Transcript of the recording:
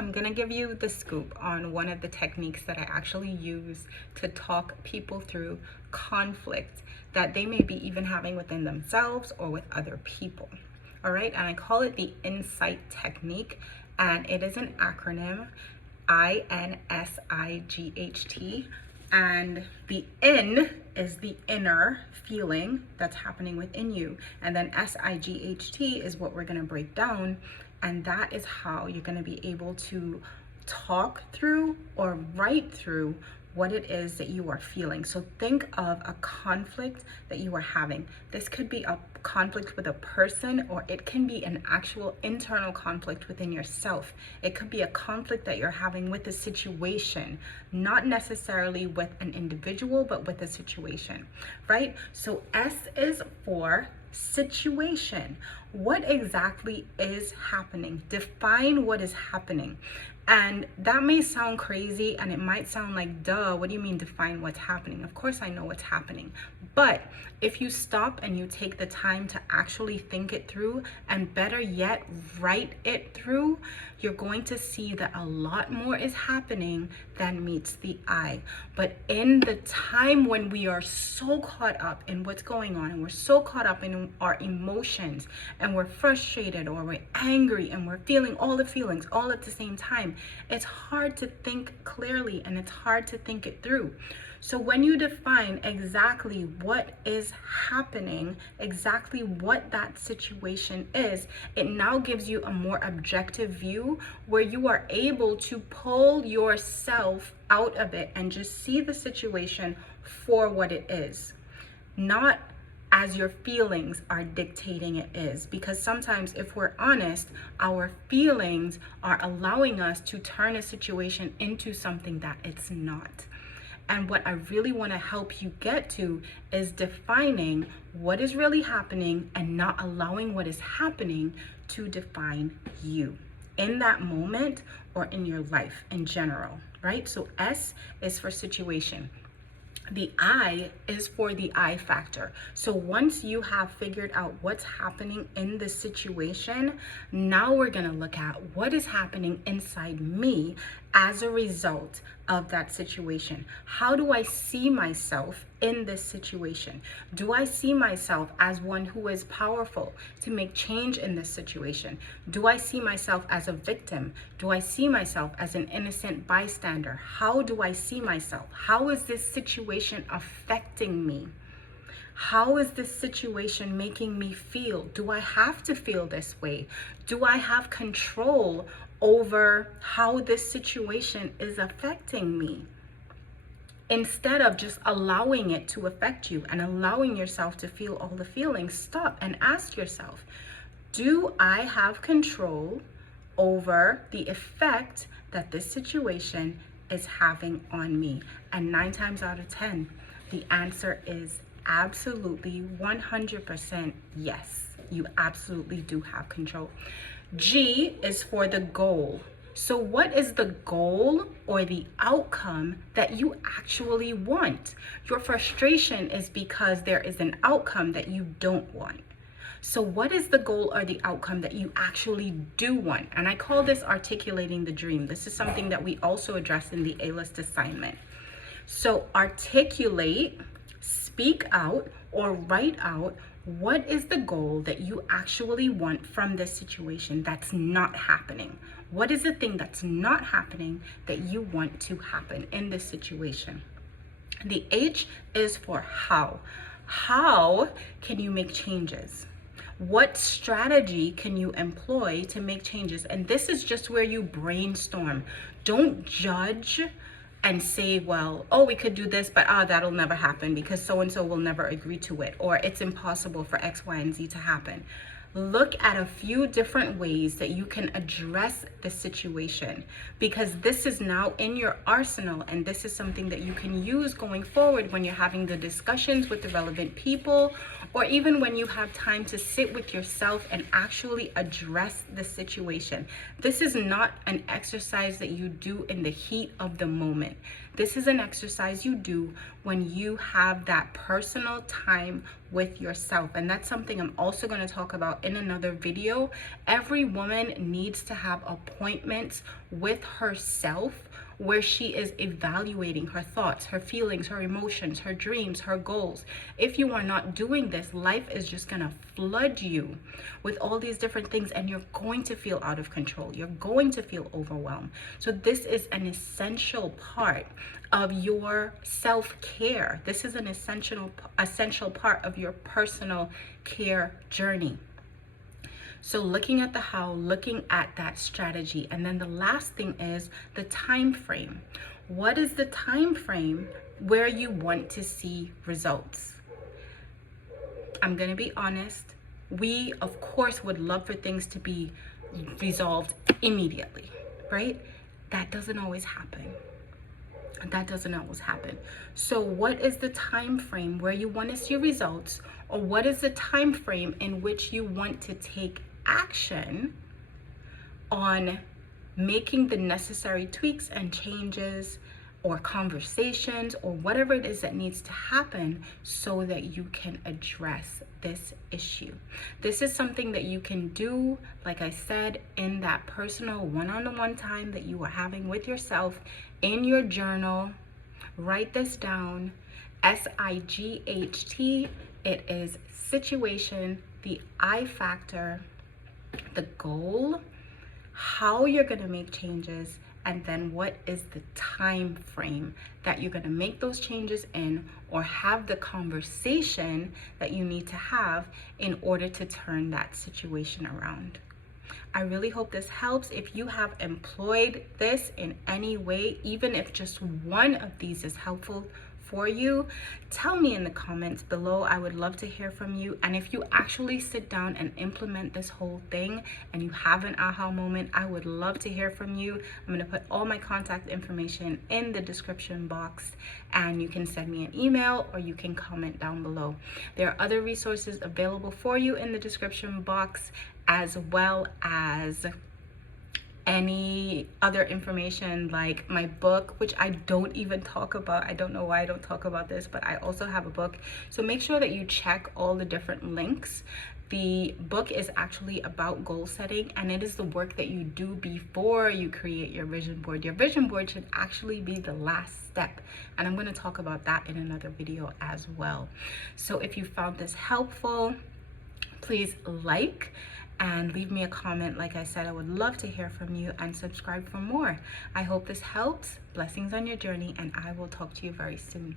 I'm gonna give you the scoop on one of the techniques that I actually use to talk people through conflict that they may be even having within themselves or with other people. All right, and I call it the in-S.I.G.H.T technique, and it is an acronym, I-N-S-I-G-H-T, and the in is the inner feeling that's happening within you, and then S-I-G-H-T is what we're gonna break down, and that is how you're gonna be able to talk through or write through what it is that you are feeling. So think of a conflict that you are having. This could be a conflict with a person, or it can be an actual internal conflict within yourself. It could be a conflict that you're having with a situation, not necessarily with an individual, but with a situation, right? So S is for situation. What exactly is happening? Define what is happening. And that may sound crazy, and it might sound like, duh, what do you mean define what's happening? Of course I know what's happening. But if you stop and you take the time to actually think it through, and better yet, write it through, you're going to see that a lot more is happening than meets the eye. But in the time when we are so caught up in what's going on, and we're so caught up in our emotions, and we're frustrated, or we're angry, and we're feeling all the feelings all at the same time, it's hard to think clearly, and it's hard to think it through. So when you define exactly what is happening, exactly what that situation is, it now gives you a more objective view where you are able to pull yourself out of it and just see the situation for what it is, not as your feelings are dictating it is. Because sometimes, if we're honest, our feelings are allowing us to turn a situation into something that it's not. And what I really want to help you get to is defining what is really happening and not allowing what is happening to define you in that moment or in your life in general, right? So S is for situation. The I is for the I factor. So once you have figured out what's happening in the situation, now we're gonna look at what is happening inside me as a result of that situation. How do I see myself in this situation? Do I see myself as one who is powerful to make change in this situation? Do I see myself as a victim? Do I see myself as an innocent bystander? How do I see myself? How is this situation affecting me? How is this situation making me feel? Do I have to feel this way? Do I have control over how this situation is affecting me? Instead of just allowing it to affect you and allowing yourself to feel all the feelings, stop and ask yourself, do I have control over the effect that this situation is having on me? And 9 times out of 10, the answer is absolutely 100% yes. You absolutely do have control. G is for the goal. So what is the goal or the outcome that you actually want? Your frustration is because there is an outcome that you don't want. So what is the goal or the outcome that you actually do want? And I call this articulating the dream. This is something that we also address in the A-list assignment. So articulate, speak out, or write out what is the goal that you actually want from this situation that's not happening. What is the thing that's not happening that you want to happen in this situation? The H is for how. How can you make changes? What strategy can you employ to make changes? And this is just where you brainstorm. Don't judge and say, well, oh, we could do this, but that'll never happen because so-and-so will never agree to it, or it's impossible for X, Y, and Z to happen. Look at a few different ways that you can address the situation, because this is now in your arsenal, and this is something that you can use going forward when you're having the discussions with the relevant people, or even when you have time to sit with yourself and actually address the situation. This is not an exercise that you do in the heat of the moment. This is an exercise you do when you have that personal time with yourself. And that's something I'm also going to talk about in another video. Every woman needs to have appointments with herself, where she is evaluating her thoughts, her feelings, her emotions, her dreams, her goals. If you are not doing this, life is just gonna flood you with all these different things, and you're going to feel out of control. You're going to feel overwhelmed. So this is an essential part of your self-care. This is an essential part of your personal care journey. So looking at the how, looking at that strategy, and then the last thing is the time frame. What is the time frame where you want to see results? I'm going to be honest. We, of course, would love for things to be resolved immediately, right? That doesn't always happen. That doesn't always happen. So what is the time frame where you want to see results, or what is the time frame in which you want to take action on making the necessary tweaks and changes or conversations or whatever it is that needs to happen so that you can address this issue? This is something that you can do, like I said, in that personal one-on-one time that you are having with yourself, in your journal. Write this down. S-I-G-H-T. It is situation, the I factor, the goal, how you're going to make changes, and then what is the time frame that you're going to make those changes in, or have the conversation that you need to have in order to turn that situation around. I really hope this helps. If you have employed this in any way, even if just one of these is helpful for you, tell me in the comments below. I would love to hear from you. And if you actually sit down and implement this whole thing and you have an aha moment, I would love to hear from you. I'm going to put all my contact information in the description box, and you can send me an email or you can comment down below. There are other resources available for you in the description box, as well as any other information like my book, which I don't even talk about. I don't know why I don't talk about this, but I also have a book. So make sure that you check all the different links. The book is actually about goal setting, and it is the work that you do before you create your vision board. Your vision board should actually be the last step, and I'm going to talk about that in another video as well. So if you found this helpful, please like and leave me a comment. Like I said, I would love to hear from you, and subscribe for more. I hope this helps. Blessings on your journey, and I will talk to you very soon.